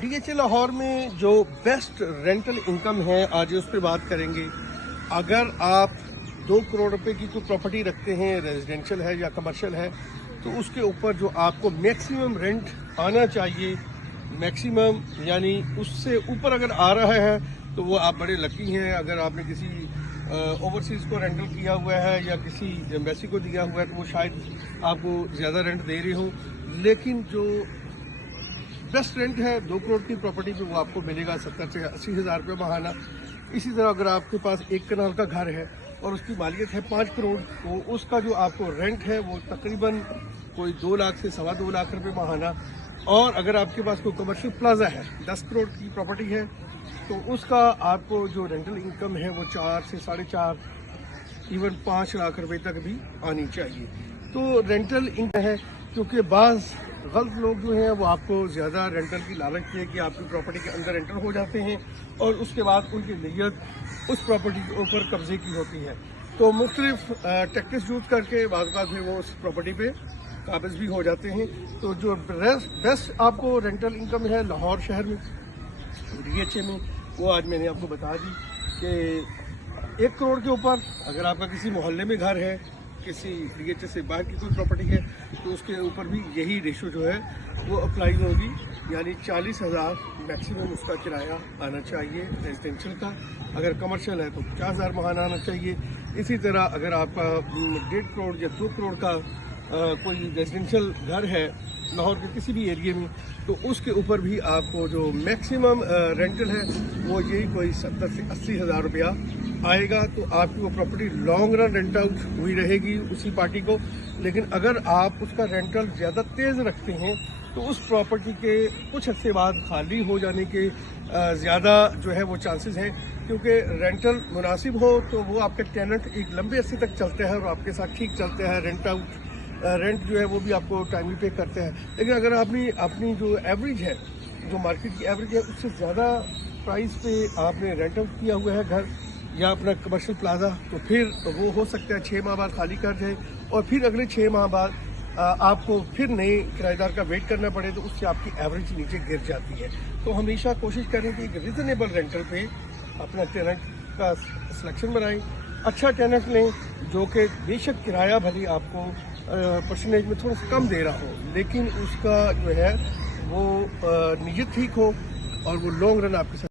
DHA Lahore में जो best rental income है आज उस पर बात करेंगे। अगर आप 2 करोड़ रुपए की कोई प्रॉपर्टी रखते हैं, रेजिडेंशियल है या कमर्शियल है, तो उसके ऊपर जो आपको मैक्सिमम रेंट आना चाहिए, मैक्सिमम यानी उससे ऊपर अगर आ रहा है तो वो आप बड़े लकी हैं। अगर आपने किसी ओवरसीज़ को रेंटल किया हुआ है या किसी एम्बेसी को दिया हुआ है तो वो शायद आपको ज़्यादा रेंट दे रहे हो, लेकिन जो बेस्ट रेंट है 2 करोड़ की प्रॉपर्टी पे वो आपको मिलेगा 70 से 80 हज़ार रुपये महाना। इसी तरह अगर आपके पास 1 कनाल का घर है और उसकी मालियत है 5 करोड़, तो उसका जो आपको रेंट है वो तकरीबन कोई 2 लाख से 2.25 लाख रुपये महाना। और अगर आपके पास कोई कमर्शियल प्लाजा है 10 करोड़ की प्रॉपर्टी है तो उसका आपको जो रेंटल इनकम है वो 4 से 4.5 इवन 5 लाख रुपए तक भी आनी चाहिए। तो रेंटल इनकम है, क्योंकि बाज़ गलत लोग जो हैं वो आपको ज़्यादा रेंटल की लालच है कि आपकी प्रॉपर्टी के अंदर एंटर हो जाते हैं और उसके बाद उनकी नीयत उस प्रॉपर्टी के ऊपर कब्जे की होती है। तो मुख्तलिफ टैक्टिक्स यूज़ करके बाद में वो उस प्रॉपर्टी पे काबिज भी हो जाते हैं। तो जो बेस्ट आपको रेंटल इनकम है लाहौर शहर में डीएचए में, वो आज मैंने आपको बता दी कि 1 करोड़ के ऊपर अगर आपका किसी मोहल्ले में घर है, किसी डीएचए से बाहर की कोई प्रॉपर्टी है, तो उसके ऊपर भी यही रेशो जो है वो अप्लाई होगी, यानी 40,000 मैक्सिमम उसका किराया आना चाहिए रेजिडेंशियल का। अगर कमर्शियल है तो 50,000 महाना आना चाहिए। इसी तरह अगर आपका 1.5 करोड़ या 2 करोड़ का कोई रेजिडेंशियल घर है लाहौर के किसी भी एरिया में, तो उसके ऊपर भी आपको जो मैक्सिमम रेंटल है वो यही कोई 70 से 80 हज़ार रुपया आएगा। तो आपकी वो property long run rent out हुई रहेगी उसी पार्टी को। लेकिन अगर आप उसका रेंटल ज़्यादा तेज़ रखते हैं तो उस प्रॉपर्टी के कुछ अर्से बाद खाली हो जाने के ज़्यादा जो है वो चांसेस हैं, क्योंकि रेंटल मुनासिब हो तो वो आपके टेनेंट एक लंबे अरसे तक चलते हैं और आपके साथ ठीक चलते हैं, रेंट जो है वो भी आपको टाइमली पे करते हैं। लेकिन अगर अपनी जो एवरेज है, जो मार्केट की एवरेज है, उससे ज़्यादा प्राइस पे आपने रेंट आउट किया हुआ है घर या अपना कमर्शियल प्लाजा, तो फिर वो हो सकता है 6 माह बाद खाली कर जाए और फिर अगले 6 माह बाद आपको फिर नए किराएदार का वेट करना पड़े, तो उससे आपकी एवरेज नीचे गिर जाती है। तो हमेशा कोशिश करें कि एक रिजनेबल रेंटल पे अपना टेनेंट का सिलेक्शन बनाएं, अच्छा टेनेंट लें जो कि बेशक किराया भले आपको परसेंटेज में थोड़ा सा कम दे रहा हो, लेकिन उसका जो है वो नीयत ठीक हो और वो लॉन्ग रन आपके साथ